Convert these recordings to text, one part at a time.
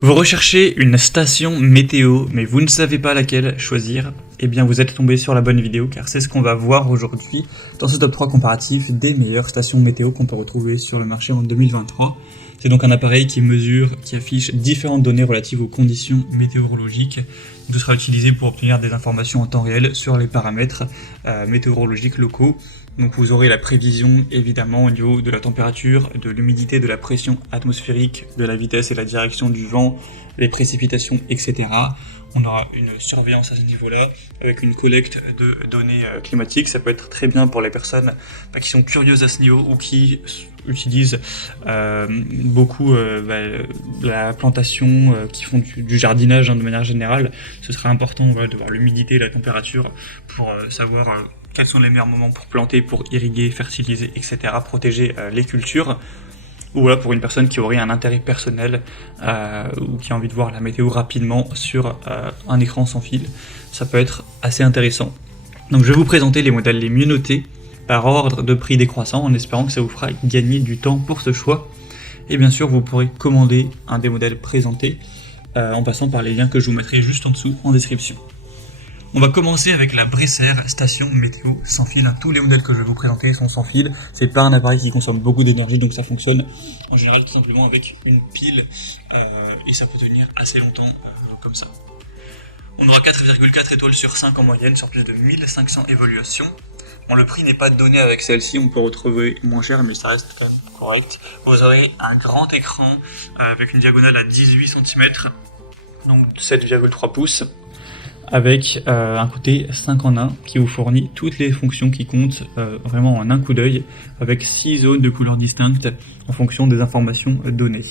Vous recherchez une station météo, mais vous ne savez pas laquelle choisir? Eh bien, vous êtes tombé sur la bonne vidéo, car c'est ce qu'on va voir aujourd'hui dans ce top 3 comparatif des meilleures stations météo qu'on peut retrouver sur le marché en 2023. C'est donc un appareil qui mesure, qui affiche différentes données relatives aux conditions météorologiques. Tout sera utilisé pour obtenir des informations en temps réel sur les paramètres météorologiques locaux. Donc vous aurez la prévision évidemment au niveau de la température, de l'humidité, de la pression atmosphérique, de la vitesse et la direction du vent, les précipitations, etc. On aura une surveillance à ce niveau-là avec une collecte de données climatiques. Ça peut être très bien pour les personnes qui sont curieuses à ce niveau ou qui utilisent beaucoup la plantation, qui font du jardinage de manière générale. Ce sera important de voir l'humidité et la température pour savoir quels sont les meilleurs moments pour planter, pour irriguer, fertiliser, etc., protéger les cultures. Ou voilà, pour une personne qui aurait un intérêt personnel ou qui a envie de voir la météo rapidement sur un écran sans fil, ça peut être assez intéressant. Donc je vais vous présenter les modèles les mieux notés par ordre de prix décroissant en espérant que ça vous fera gagner du temps pour ce choix. Et bien sûr, vous pourrez commander un des modèles présentés en passant par les liens que je vous mettrai juste en dessous en description. On va commencer avec la Bresser station météo sans fil. Tous les modèles que je vais vous présenter sont sans fil. C'est pas un appareil qui consomme beaucoup d'énergie, donc ça fonctionne en général tout simplement avec une pile et ça peut tenir assez longtemps comme ça. On aura 4,4 étoiles sur 5 en moyenne sur plus de 1500 évaluations. Bon, le prix n'est pas donné avec celle-ci, on peut retrouver moins cher, mais ça reste quand même correct. Vous aurez un grand écran avec une diagonale à 18 cm, donc 7,3 pouces. Avec un côté 5 en 1 qui vous fournit toutes les fonctions qui comptent vraiment en un coup d'œil, avec 6 zones de couleurs distinctes en fonction des informations données.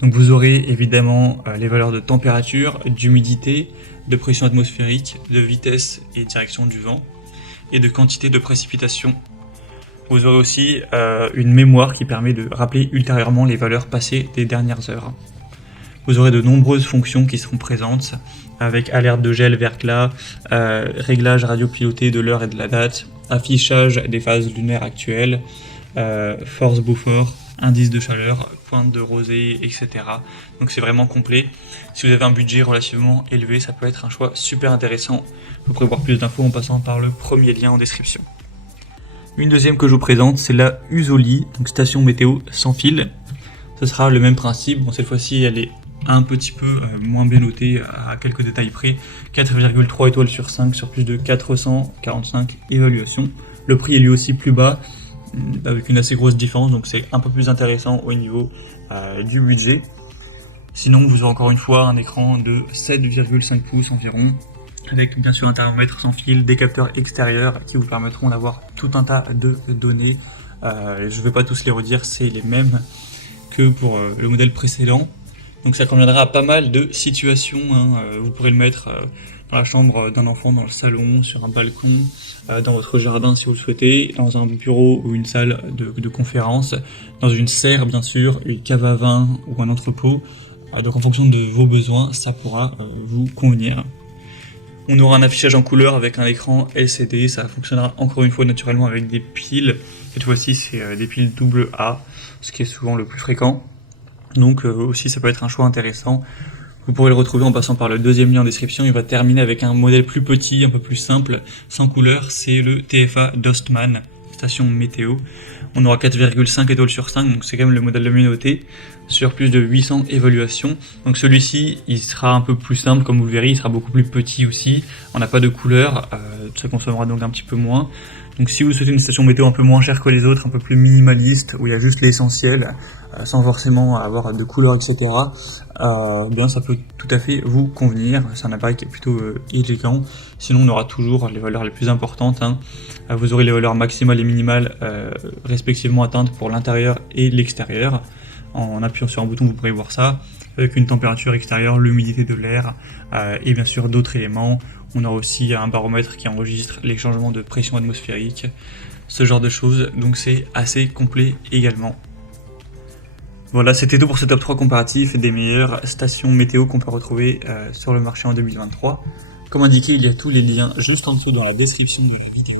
Donc vous aurez évidemment les valeurs de température, d'humidité, de pression atmosphérique, de vitesse et direction du vent, et de quantité de précipitation. Vous aurez aussi une mémoire qui permet de rappeler ultérieurement les valeurs passées des dernières heures. Vous aurez de nombreuses fonctions qui seront présentes, avec alerte de gel verglas, réglage radiopiloté de l'heure et de la date, affichage des phases lunaires actuelles, force Beaufort, indice de chaleur, pointe de rosée, etc. Donc c'est vraiment complet. Si vous avez un budget relativement élevé, ça peut être un choix super intéressant. Vous pourrez voir plus d'infos en passant par le premier lien en description. Une deuxième que je vous présente, c'est la Usoli, donc station météo sans fil. Ce sera le même principe. Bon, cette fois-ci, elle est un petit peu moins bien noté à quelques détails près, 4,3 étoiles sur 5 sur plus de 445 évaluations. Le prix est lui aussi plus bas, avec une assez grosse différence, donc c'est un peu plus intéressant au niveau du budget. Sinon, vous aurez encore une fois un écran de 7,5 pouces environ, avec bien sûr un thermomètre sans fil, des capteurs extérieurs qui vous permettront d'avoir tout un tas de données. Je ne vais pas tous les redire, c'est les mêmes que pour le modèle précédent. Donc ça conviendra à pas mal de situations, Vous pourrez le mettre dans la chambre d'un enfant, dans le salon, sur un balcon, dans votre jardin si vous le souhaitez, dans un bureau ou une salle de conférence, dans une serre bien sûr, une cave à vin ou un entrepôt. Donc en fonction de vos besoins, ça pourra vous convenir. On aura un affichage en couleur avec un écran LCD, ça fonctionnera encore une fois naturellement avec des piles. Cette fois-ci c'est des piles AA, ce qui est souvent le plus fréquent. Donc aussi ça peut être un choix intéressant. Vous pourrez le retrouver en passant par le deuxième lien en description. Il va terminer avec un modèle plus petit, un peu plus simple, sans couleur. C'est le TFA Dostman, station météo. On aura 4,5 étoiles sur 5, donc c'est quand même le modèle le mieux noté, sur plus de 800 évaluations. Donc celui-ci, il sera un peu plus simple, comme vous le verrez, il sera beaucoup plus petit aussi. On n'a pas de couleur, ça consommera donc un petit peu moins. Donc si vous souhaitez une station météo un peu moins chère que les autres, un peu plus minimaliste, où il y a juste l'essentiel, sans forcément avoir de couleurs, etc., bien ça peut tout à fait vous convenir. C'est un appareil qui est plutôt élégant. Sinon on aura toujours les valeurs les plus importantes. Vous aurez les valeurs maximales et minimales respectivement atteintes pour l'intérieur et l'extérieur. En appuyant sur un bouton vous pourrez voir ça, avec une température extérieure, l'humidité de l'air et bien sûr d'autres éléments. On aura aussi un baromètre qui enregistre les changements de pression atmosphérique, ce genre de choses, donc c'est assez complet également. Voilà, c'était tout pour ce top 3 comparatif des meilleures stations météo qu'on peut retrouver sur le marché en 2023. Comme indiqué, il y a tous les liens juste en dessous dans la description de la vidéo.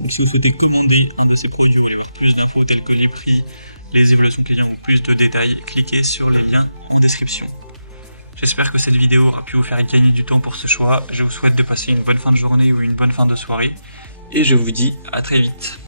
Donc si vous souhaitez commander un de ces produits ou avoir plus d'infos telles que les prix, les évaluations clients ou plus de détails, cliquez sur les liens en description. J'espère que cette vidéo aura pu vous faire gagner du temps pour ce choix. Je vous souhaite de passer une bonne fin de journée ou une bonne fin de soirée. Et je vous dis à très vite.